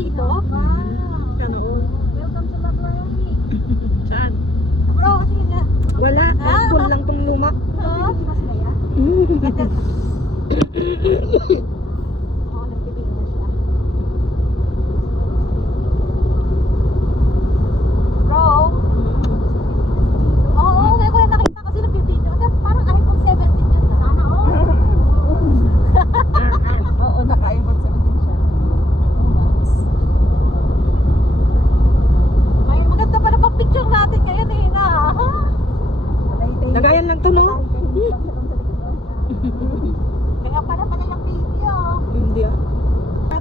dito? Sana all. Welcome to Macquarie. Saan? Bro, kasi na. Wala, full lang tong luma. Mas kaya? Oo, nagbibigay na siya. Bro? Oo, ngayon ko lang nakita kasi nagbibigay. Parang iPhone 17 yun. Sana all. Oo, naka-iPhone 17 siya. Ay, maganda pa na pang-picture natin ngayon eh na. Lagayan lang to, no? Kaya pala yung video. Hindi ah.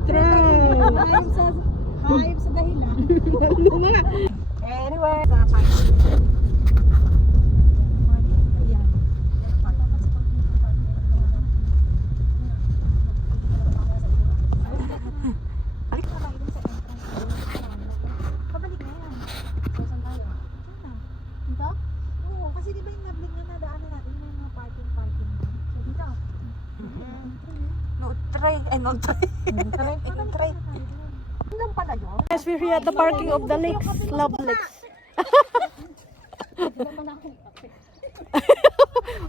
Try. Hayop sa dahilan. Luma nga. Anyway. Pabalik na yan. Saan tayo? Dito? Oo, kasi di ba yung nablig na nadaanan natin yung mga parking. So dito. No try. No try. Try. Hanggang pala yun? Yes, we're here at the parking of the lakes. Love Lakes.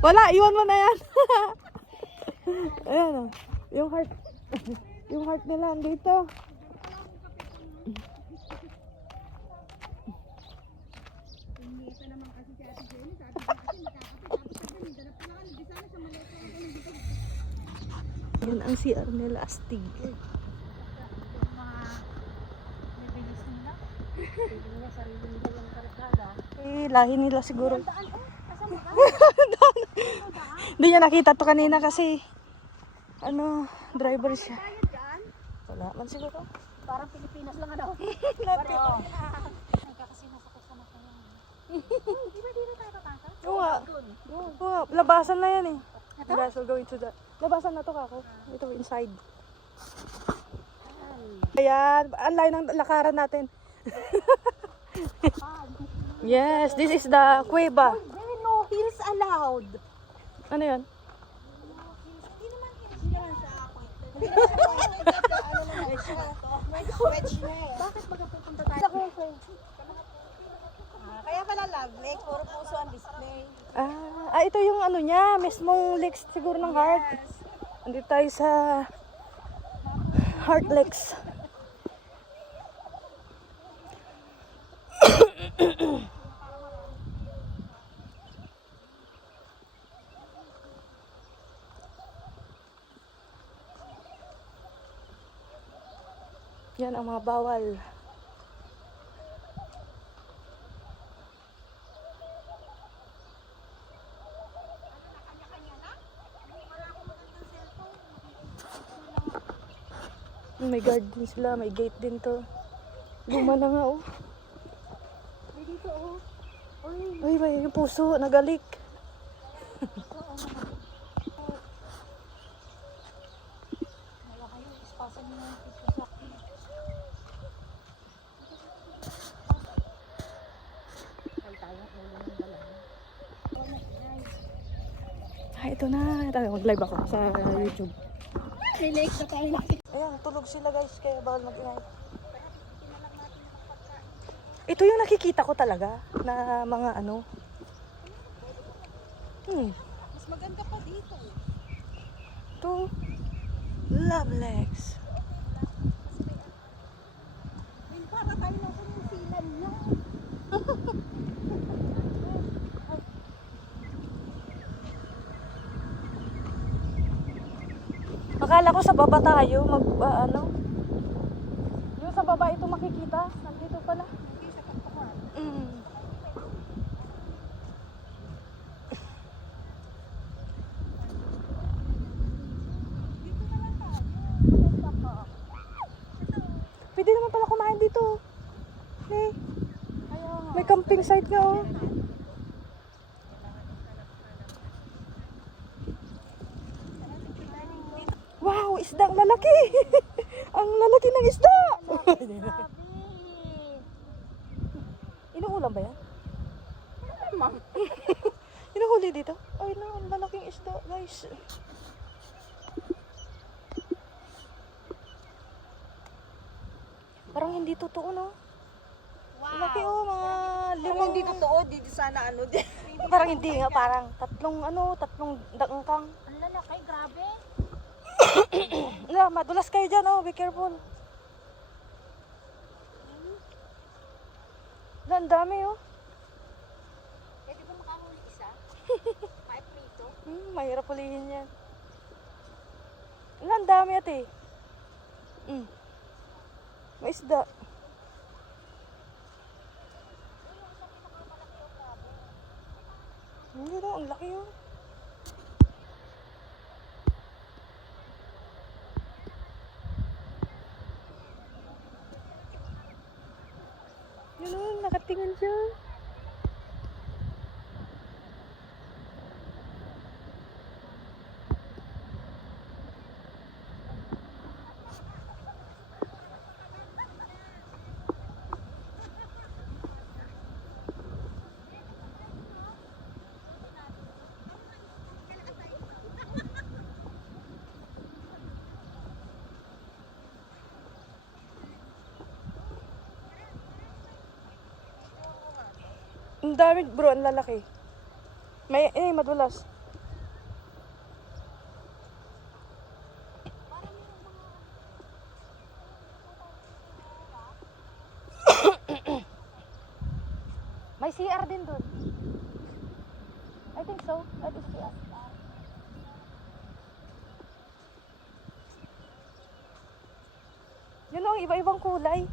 Wala, iwan mo na yan. Ayan o. Yung heart. Yung heart nila andito. Yan ang CR nila, astig. Eh, lahi nila siguro. Hindi niya nakita to kanina kasi ano, driver siya. Wala man siguro. Parang Pilipinas lang ano. Di ba dito tayo tatangkal? Oo nga. Oo, labasan na yan eh. You guys will go into the... Labasan na to kako. Ito inside. Ayan, ang layo ng lakaran natin. Yes, this is the Cueva. No hills allowed. Ano yan? Hindi naman hills. Hindi naman siya ako. Hindi naman siya. Wedge na eh. Bakit baga pupunta tayo? Kaya pala love lake, puro puso ang display. Ito yung ano niya, mismong lakes siguro ng heart. Andito tayo sa Heart Lakes. Yan ang mga bawal. May garden sila, may gate din to. Luma na nga oh. Ay dito oh. Ay, may yung puso, nagalik. Ito na. Mag-live ako sa YouTube. May lake na tayo. Ayan, tulog sila guys, kaya bawal mag-ingay. Ito yung nakikita ko talaga na mga ano. Mas maganda pa dito. Ito. Love Lakes. May para tayo ng kumusilan niya. Akala ko sa baba tayo, ano. Yung sa baba ito makikita. Nandito pala. Pwede naman pala kumain dito. May camping site nga oh. Wow, isda ang lalaki. Ang lalaki ng isda. Inuulam ba yan? Inuhuli dito? Ay no, ang lalaking isda guys. Parang hindi totoo, no? Wow. Laki, oh, mga Kung limang... hindi totoo, di sana ano din. Parang hindi nga, parang tatlong dangkang. Ang lalaki, grabe. Na, madulas kayo dyan, oh, be careful. Ang dami, oh. Pwede ba makahuli isa? Prito. Mahirap ulihin yan. Ang dami, ate. May isda. Hindi na, ang laki, oh. Yun, oh, nakatingin siya. Ang dami, bro, ang lalaki. May, madulas. May CR din dun. I think so. I think CR. Yun ang iba-ibang kulay.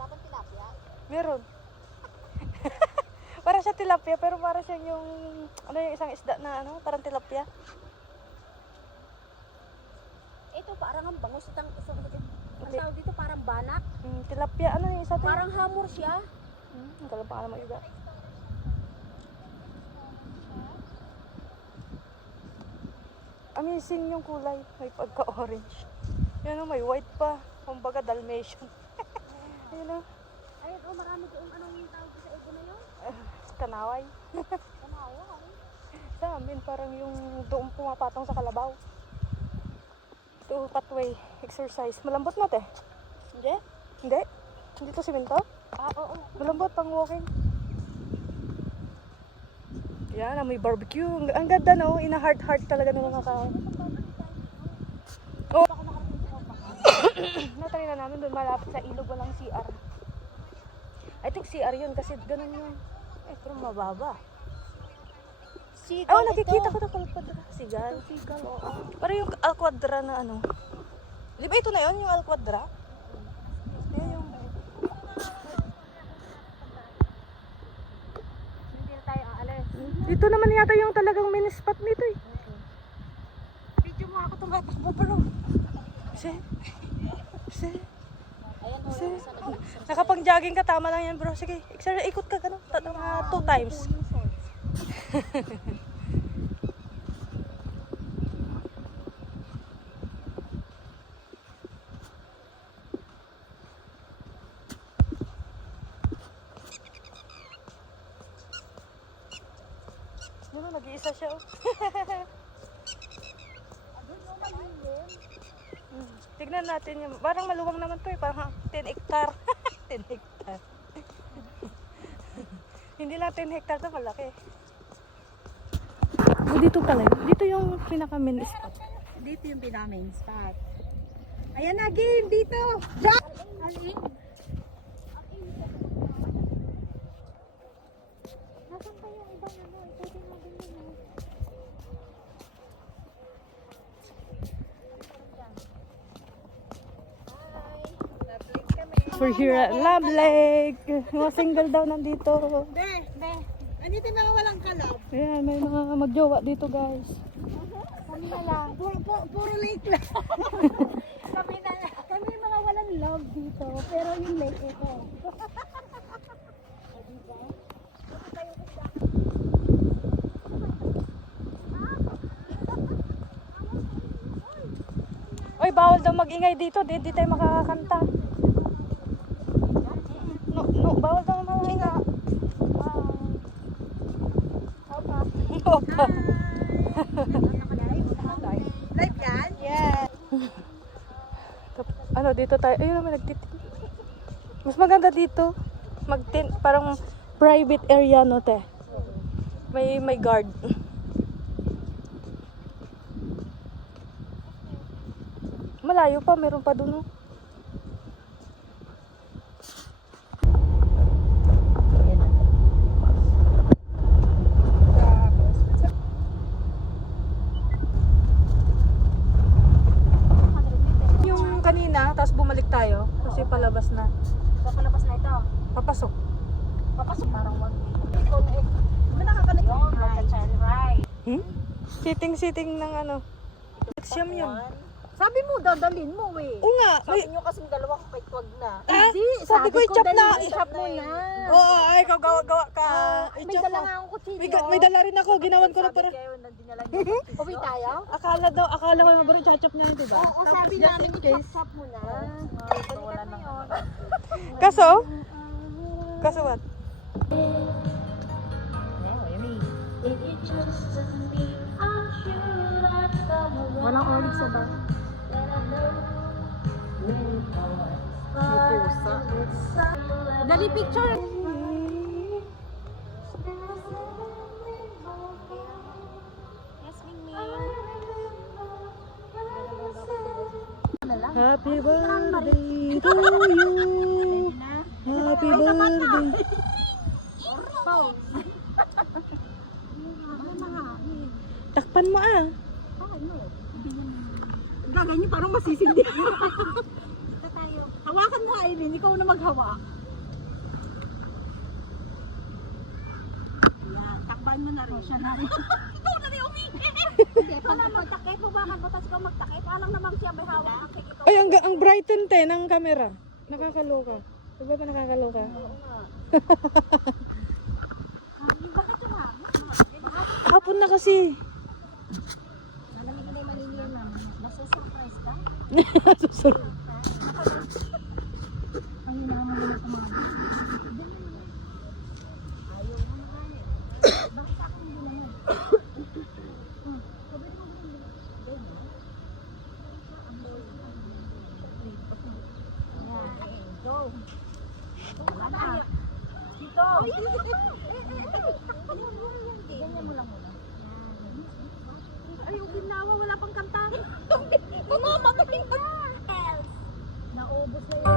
Laban tilapia. Meron. Para siya tilapia, pero para siya yung, ano yung isang isda na ano, parang tilapia. Ito parang ang bangus. Ang tawag dito parang banak. Tilapia, ano yung isa to? Parang hamor siya. Ang talang pangalan mo isda. Amazing yung kulay. May pagka-orange. Yan o, may white pa. Kumbaga Dalmatian. Ayun o. Ayun, oh, marami doon. Anong tawag sa ego na yun? Kanaway. Kanawa. Sa amin, parang yung doon pumapatong sa kalabaw. Ito, pathway exercise. Malambot na, te? Hindi? Hindi? Hindi to simento? Oo. Malambot, pang walking. Yan, may barbecue. Ang ganda, no? Ina-heart-heart talaga ng mga tao. Oh. Natry na namin doon malapit sa ilog, walang CR. I think CR yun kasi ganun yun. Eh, pero mababa. Sigal Oh, nakikita ito. ko na kalpadra. Sigal. Sigal, oo. Parang yung Alquadra na ano. Di ba ito na yun, yung Alquadra? Yan yung... Hindi na tayo aalis. Dito naman yata yung talagang mini spot nito eh. Video mo ako tumatakbo bro. Kasi... Ayan, oh, yung isa nag-exercise. Nakapang-jogging ka, tama lang yan bro. Sige, ikot ka gano'n. 2 times. Yung shorts. Yun o, nag-iisa siya oh. Doon yung malilim. Tignan natin yung... Parang maluwang naman to eh. Parang 10 hectare. 10 hectare. Hindi lang 10 hectare to, malaki. Oh, dito pala yun. Dito yung pinaka-main spot. Dito yung pinaka-main spot. Ayan na, game! Dito! Jack! Alin? Nasaan pa yung ibang ano? Pwede nga ganyan oh. We're here at Love Lake. Mga single daw nandito. Be! Andito yung mga walang kalab. Ayan, may mga magjowa dito guys. Kami na lang. Puro lake lang. Kami na lang. Kami yung mga walang love dito. Pero yung lake ito. Oy, bawal daw mag-ingay dito. Di tayo makakanta. No, bawal daw mag-ingay. Opa. Live yan? Yeah. Ano, dito tayo. Ayun naman, mas maganda dito. Parang private area, no, te? May guard. Malayo pa, meron pa dun, no? Yung kanina, tapos bumalik tayo kasi palabas na. Papalabas na ito. Papasok. Papasok parang wag. Di ba nakakalit yung right? Sitting ng ano. Siyam yun. Sabi mo, dadalhin mo eh. Oo nga. Sabi nyo kasing dalawa ko kay Twag na. Hindi, sabi ko, i-chop na. i-chop mo na. Oo, ay, ikaw gawa ka. May I-chop dala mo. nga akong kutsilyo. May dala rin ako. Ginawan ko na para. Kayo na dinala nyo. Uwi tayo? Akala ko na bro, chachop niya yun, diba? Oo, sabi namin i-chop mo na. Wala na yun. Kaso what? Walang ulit sa ba? May pusa. Dali picture. Happy birthday to you. Happy birthday. Takpan mo ah. Gaganyan parang masisindi. Hawakan mo, Aileen. Ikaw na maghawa. Yan. Takban mo na rin. Siya na rin. Ikaw na rin umingin. Hindi. Pag magtakip, huwakan mo. Tapos ikaw magtakip. Alang naman siya may hawak. Ay, ang brighten te ng camera. Nakakaloka. Diba ba nakakaloka? Bakit yung hawak? Hapon na kasi. Malamig na yung maniniyan na. Nasusurprise ka? Susunod. Ang hinahamon naman sa mga. Ayaw mo na yan. Bakit ako hindi naman? Go. Wala na. Dito. Ganyan mo lang muna. Ay, yung ginawa, wala pang kanta. Mama, mamating ka. Naubos na yun.